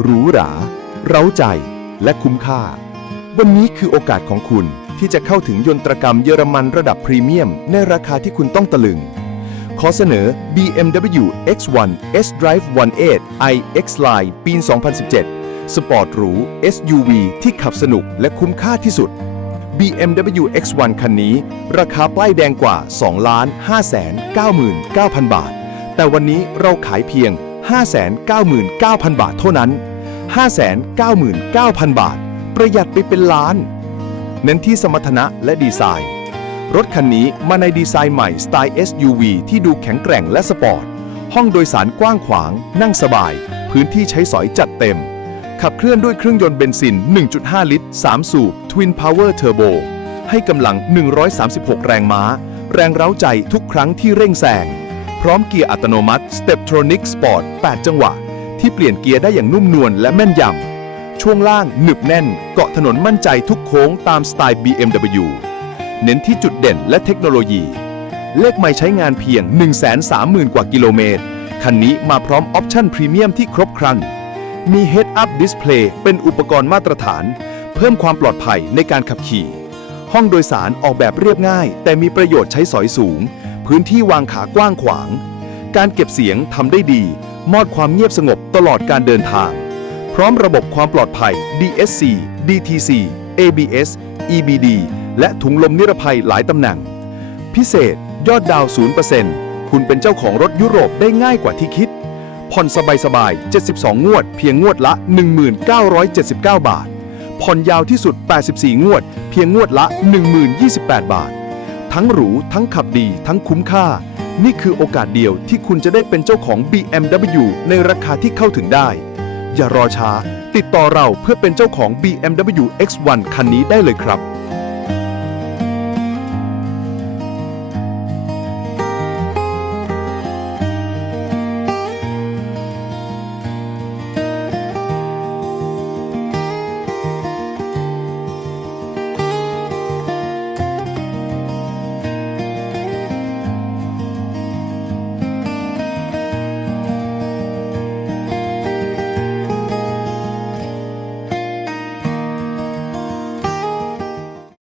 หรูหรา เร้าใจและคุ้มค่า วันนี้คือโอกาสของคุณที่จะเข้าถึงยนตรกรรมเยอรมันระดับพรีเมียม ในราคาที่คุณต้องตะลึง ขอเสนอ BMW X1 S-Drive 18 iX Line ปี 2017 สปอร์ตหรู SUV ที่ขับสนุกและคุ้มค่าที่สุด BMW X1 คันนี้ ราคาป้ายแดงกว่า2ล้าน5 9 9 0 0 0 บาท แต่วันนี้เราขายเพียง 599,000 บาทเท่านั้น 599,000 บาท ประหยัดไปเป็นล้าน เน้นที่สมรรถนะและดีไซน์ รถคันนี้มาในดีไซน์ใหม่สไตล์ SUV ที่ดูแข็งแกร่งและสปอร์ต ห้องโดยสารกว้างขวาง นั่งสบาย พื้นที่ใช้สอยจัดเต็ม ขับเคลื่อนด้วยเครื่องยนต์เบนซิน 1.5 ลิตร 3 สูบ Twin Power Turbo ให้กำลัง 136 แรงม้า แรงเร้าใจทุกครั้งที่เร่งแซงพร้อมเกียร์อัตโนมัติ Steptronic Sport 8 จังหวะ ที่เปลี่ยนเกียร์ได้อย่างนุ่มนวลและแม่นยำ ช่วงล่างหนึบแน่น เกาะถนนมั่นใจทุกโค้งตามสไตล์ BMW เน้นที่จุดเด่นและเทคโนโลยี เลขไม่ใช้งานเพียง 130,000 กว่ากิโลเมตร คันนี้มาพร้อมออปชั่นพรีเมียมที่ครบครัน มี Head Up Display เป็นอุปกรณ์มาตรฐาน เพิ่มความปลอดภัยในการขับขี่ ห้องโดยสารออกแบบเรียบง่าย แต่มีประโยชน์ใช้สอยสูง พื้นที่วางขากว้างขวาง การเก็บเสียงทำได้ดี มอดความเงียบสงบตลอดการเดินทาง พร้อมระบบความปลอดภัย DSC DTC ABS EBD และถุงลมนิรภัยหลายตำแหน่ง พิเศษยอดดาว 0%คุณเป็นเจ้าของรถยุโรปได้ง่ายกว่าที่คิด ผ่อนสบายๆ 72 งวด เพียงงวดละ 1979 บาท ผ่อนยาวที่สุด 84 งวด เพียงงวดละ 1028 บาท ทั้งหรู ทั้งขับดี ทั้งคุ้มค่า นี่คือโอกาสเดียวที่คุณจะได้เป็นเจ้าของ BMW ในราคาที่เข้าถึงได้ อย่ารอช้า ติดต่อเราเพื่อเป็นเจ้าของ BMW X1 คันนี้ได้เลยครับ